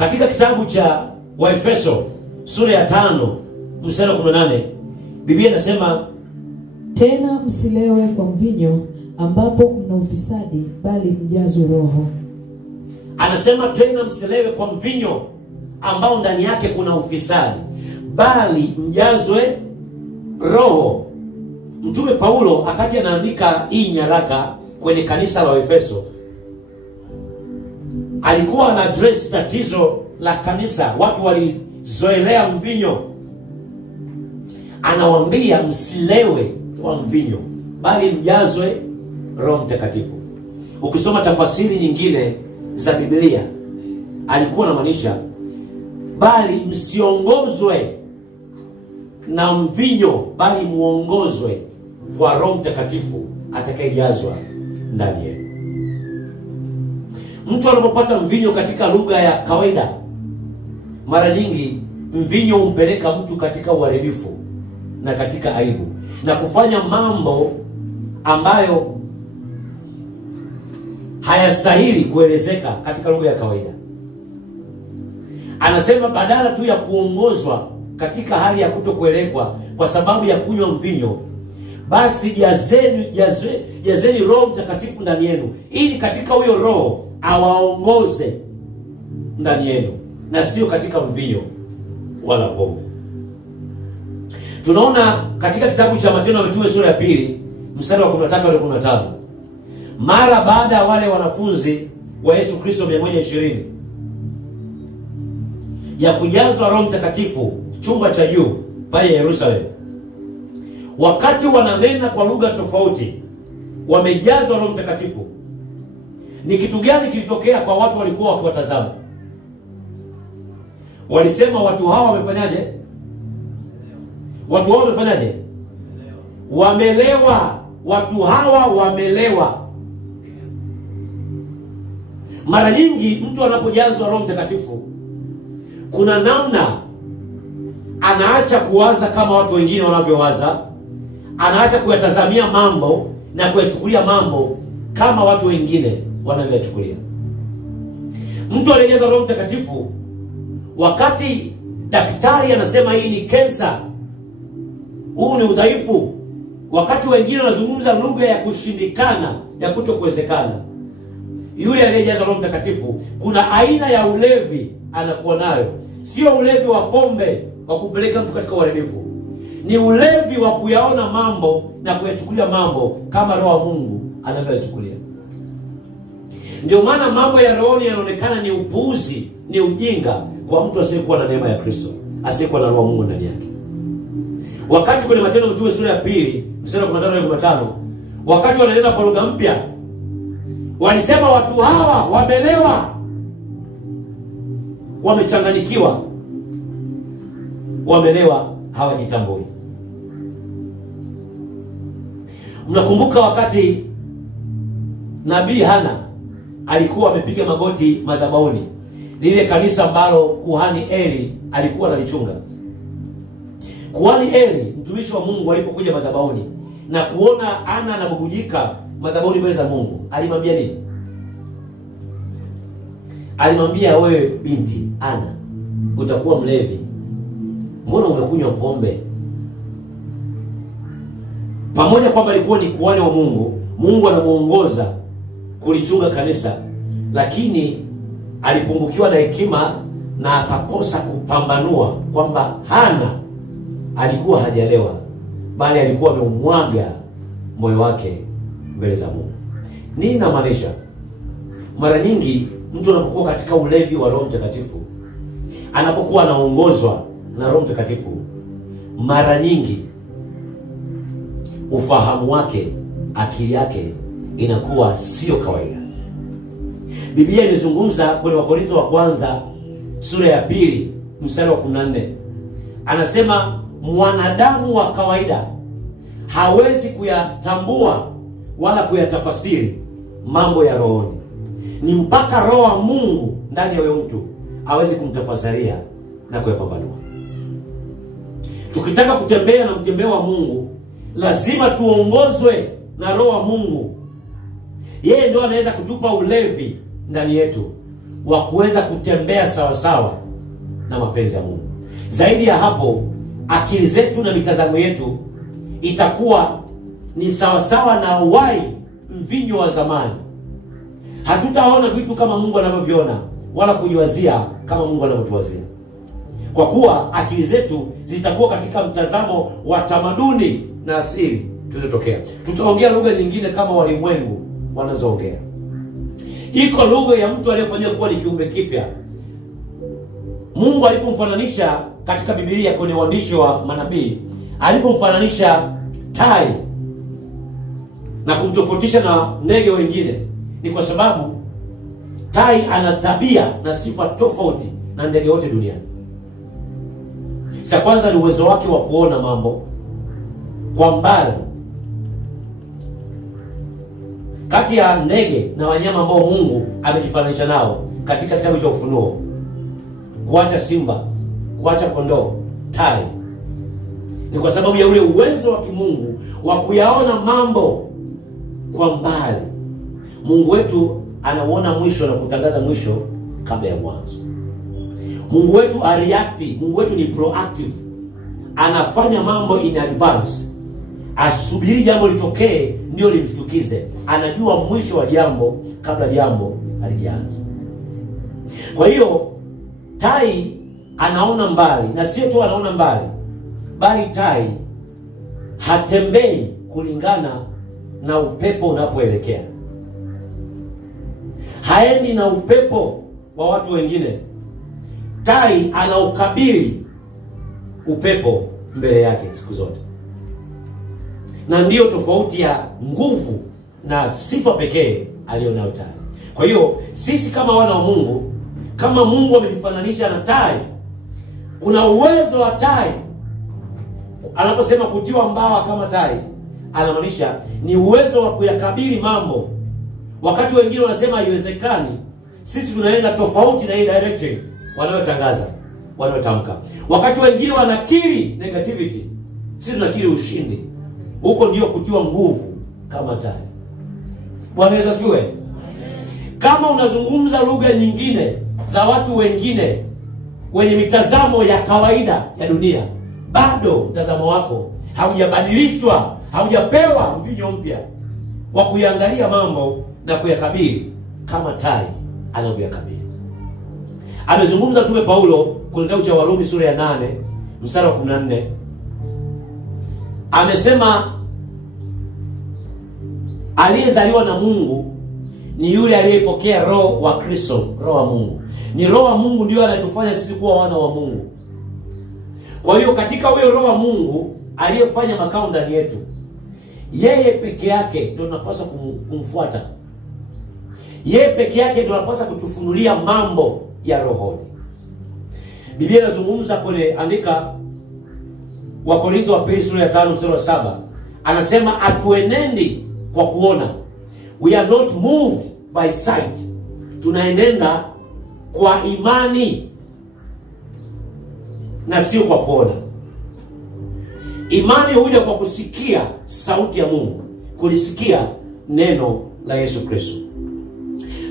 Katika kitabu cha Waefeso sura ya 5 mstari wa 18, Biblia inasema, tena msilewe kwa mvinyo ambapo mna ufisadi, bali mjazwe Roho. Anasema tena msilewe kwa mvinyo ambao ndani yake kuna ufisadi, bali mjazwe Roho. Mtume Paulo wakati anaandika hii nyaraka kwenye kanisa la Efeso, alikuwa ana address tatizo la kanisa. Watu walizoelea mvinyo. Anawaambia msilewe kwa mvinyo, bali mjazwe Roho Mtakatifu. Ukisoma tafasiri nyingine za Biblia, alikuwa anamaanisha bali msiongozwe na mvinyo, bali muongozwe kwa Roho Mtakatifu atakayejazwa ndani yenu. Mtu anapopata mvinyo katika lugha ya kawaida, mara nyingi mvinyo humpeleka mtu katika uharibifu na katika aibu na kufanya mambo ambayo hayastahili kuelezeka katika lugha ya kawaida. Anasema badala tu ya kuongozwa katika hali ya kutokuelekwa kwa sababu ya kunywa mvinyo, basi jazeni Roho Mtakatifu ndani yenu, ili katika huyo Roho awaongoze ndani yenu, na sio katika mvinyo wala pombe. Tunaona katika kitabu cha Matendo ya Mitume sura ya 2 mstari wa 13 hadi 15, mara baada ya wale wanafunzi wa Yesu Kristo 120 ya kujazwa Roho Mtakatifu chumba cha juu pale Yerusalemu, wakati wananena kwa lugha tofauti, wamejazwa Roho Mtakatifu, ni kitu gani kilitokea kwa watu walikuwa wakiwatazama? Walisema watu hawa wamefanyaje? Watu hawa wamefanyaje? Wamelewa. Watu hawa wamelewa. Mara nyingi mtu anapojazwa Roho Mtakatifu, kuna namna anaacha kuwaza kama watu wengine wanavyowaza, anaacha kuyatazamia mambo na kuyachukulia mambo kama watu wengine wanavyoyachukulia. Mtu aliyejazwa Roho Mtakatifu, wakati daktari anasema hii ni kansa, huu ni udhaifu, wakati wengine wanazungumza lugha ya kushindikana, ya kutokuwezekana, yule aliyejazwa Roho Mtakatifu, kuna aina ya ulevi anakuwa nayo. Sio ulevi wa pombe wa kupeleka mtu katika uharibifu, ni ulevi wa kuyaona mambo na kuyachukulia mambo kama Roho wa Mungu anavyoyachukulia. Ndio maana mambo ya rohoni yanaonekana ni upuuzi, ni ujinga kwa mtu asiyekuwa na neema ya Kristo, asiyekuwa na Roho wa Mungu ndani yake. Wakati kwenye Matendo ya Mitume sura ya 2 mstari wa 15 hadi 15, wakati wanaeleza kwa lugha mpya, walisema watu hawa wamelewa, wamechanganyikiwa, wamelewa, hawajitambui. Mnakumbuka wakati Nabii Hana alikuwa amepiga magoti madhabahuni, lile kanisa ambalo kuhani Eli alikuwa analichunga. Kuhani Eli, mtumishi wa Mungu, alipokuja madhabahuni na kuona Ana anabubujika madhabahuni mbele za Mungu, alimwambia nini? Alimwambia, wewe binti Ana, utakuwa mlevi, mbona umekunywa pombe? Pamoja kwamba alikuwa ni kuhani wa Mungu, Mungu anamuongoza kulichunga kanisa, lakini alipungukiwa na hekima na akakosa kupambanua kwamba Hana alikuwa hajalewa, bali alikuwa ameumwaga moyo wake mbele za Mungu. Nini namaanisha? Mara nyingi mtu anapokuwa katika ulevi wa Roho Mtakatifu, anapokuwa anaongozwa na Roho Mtakatifu, mara nyingi ufahamu wake, akili yake inakuwa sio kawaida. Biblia inazungumza kwenye Wakorintho wa kwanza sura ya 2 mstari wa 14, anasema mwanadamu wa kawaida hawezi kuyatambua wala kuyatafasiri mambo ya rohoni. Ni mpaka Roho wa Mungu ndani ya huyo mtu hawezi kumtafasiria na kuyapambanua. Tukitaka kutembea na mtembeo wa Mungu, lazima tuongozwe na Roho wa Mungu. Yeye ndio anaweza kutupa ulevi ndani yetu, wa kuweza kutembea sawasawa na mapenzi ya Mungu. Zaidi ya hapo, akili zetu na mitazamo yetu itakuwa ni sawasawa na wai mvinyo wa zamani. Hatutaona vitu kama Mungu anavyoviona, wala kujiwazia kama Mungu anavyotuwazia, kwa kuwa akili zetu zitakuwa katika mtazamo wa tamaduni na asili tulizotokea. Tutaongea lugha nyingine kama walimwengu wanazoongea. Iko lugha ya mtu aliyefanywa kuwa ni kiumbe kipya. Mungu alipomfananisha katika Biblia kwenye uandishi wa manabii, alipomfananisha tai na kumtofautisha na ndege wengine, ni kwa sababu tai ana tabia na sifa tofauti na ndege wote duniani. Cha kwanza ni uwezo wake wa kuona mambo kwa mbali. Kati ya ndege na wanyama ambao Mungu amejifananisha nao katika kitabu cha Ufunuo, kuacha simba, kuacha kondoo, tai, ni kwa sababu ya ule uwezo wa kimungu wa kuyaona mambo kwa mbali. Mungu wetu anauona mwisho na kutangaza mwisho kabla ya mwanzo. Mungu wetu areacti, Mungu wetu ni proactive. Anafanya mambo in advance. Asubiri jambo litokee ndio limshtukize. Anajua mwisho wa jambo kabla jambo halijaanza. Kwa hiyo tai anaona mbali, na sio tu anaona mbali, bali tai hatembei kulingana na upepo unapoelekea. Haendi na upepo wa watu wengine. Tai anaukabili upepo mbele yake siku zote. Na ndiyo tofauti ya nguvu na sifa pekee alionayo tai. Kwa hiyo sisi kama wana wa Mungu, kama Mungu amejifananisha na tai, kuna uwezo wa tai. Anaposema kutiwa mbawa kama tai, anamaanisha ni uwezo wa kuyakabili mambo. Wakati wengine wanasema haiwezekani, sisi tunaenda tofauti na hii direction wanayotangaza, wanayotamka. Wakati wengine wanakiri negativity, sisi tunakiri ushindi. Huko ndio kutiwa nguvu kama tai. Bwana Yesu asifiwe. Kama unazungumza lugha nyingine za watu wengine wenye mitazamo ya kawaida ya dunia, bado mtazamo wako haujabadilishwa, haujapewa mvinyo mpya wa kuiangalia mambo na kuyakabili kama tai anavyoyakabili. Amezungumza Mtume Paulo kwenye kitabu cha Warumi sura ya 8 mstari wa 14. Amesema aliyezaliwa na Mungu ni yule aliyepokea roho wa Kristo, roho wa Mungu. Ni roho wa Mungu ndio anatufanya sisi kuwa wana wa Mungu. Kwa hiyo katika huyo roho wa Mungu aliyefanya makao ndani yetu, yeye peke yake ndio tunapaswa kumfuata. Yeye peke yake ndio anapaswa kutufunulia mambo ya rohoni. Biblia inazungumza kwenye andika wa Korintho wa pili sura ya 5 mstari wa 7. Anasema atuenendi kwa kuona. We are not moved by sight. Tunaenenda kwa imani na sio kwa kuona. Imani huja kwa kusikia sauti ya Mungu, kulisikia neno la Yesu Kristo.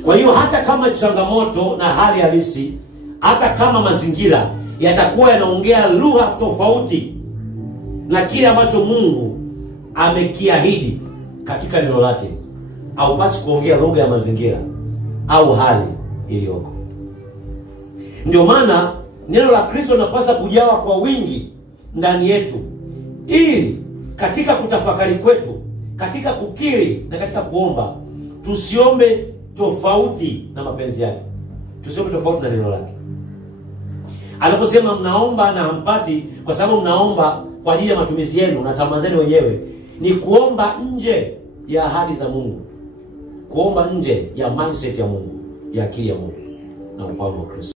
Kwa hiyo hata kama changamoto na hali halisi, hata kama mazingira yatakuwa yanaongea lugha tofauti na kile ambacho Mungu amekiahidi katika neno lake, haupaswi kuongea lugha ya mazingira au hali iliyoko. Ndio maana neno la Kristo linapaswa kujawa kwa wingi ndani yetu, ili katika kutafakari kwetu, katika kukiri na katika kuomba, tusiombe tofauti na mapenzi yake, tusiombe tofauti na neno lake. Anaposema mnaomba na hampati kwa sababu mnaomba kwa ajili ya matumizi yenu na tamaa zenu wenyewe, ni kuomba nje ya ahadi za Mungu, kuomba nje ya mindset ya Mungu, ya akili ya Mungu na ufahamu wa Kristo.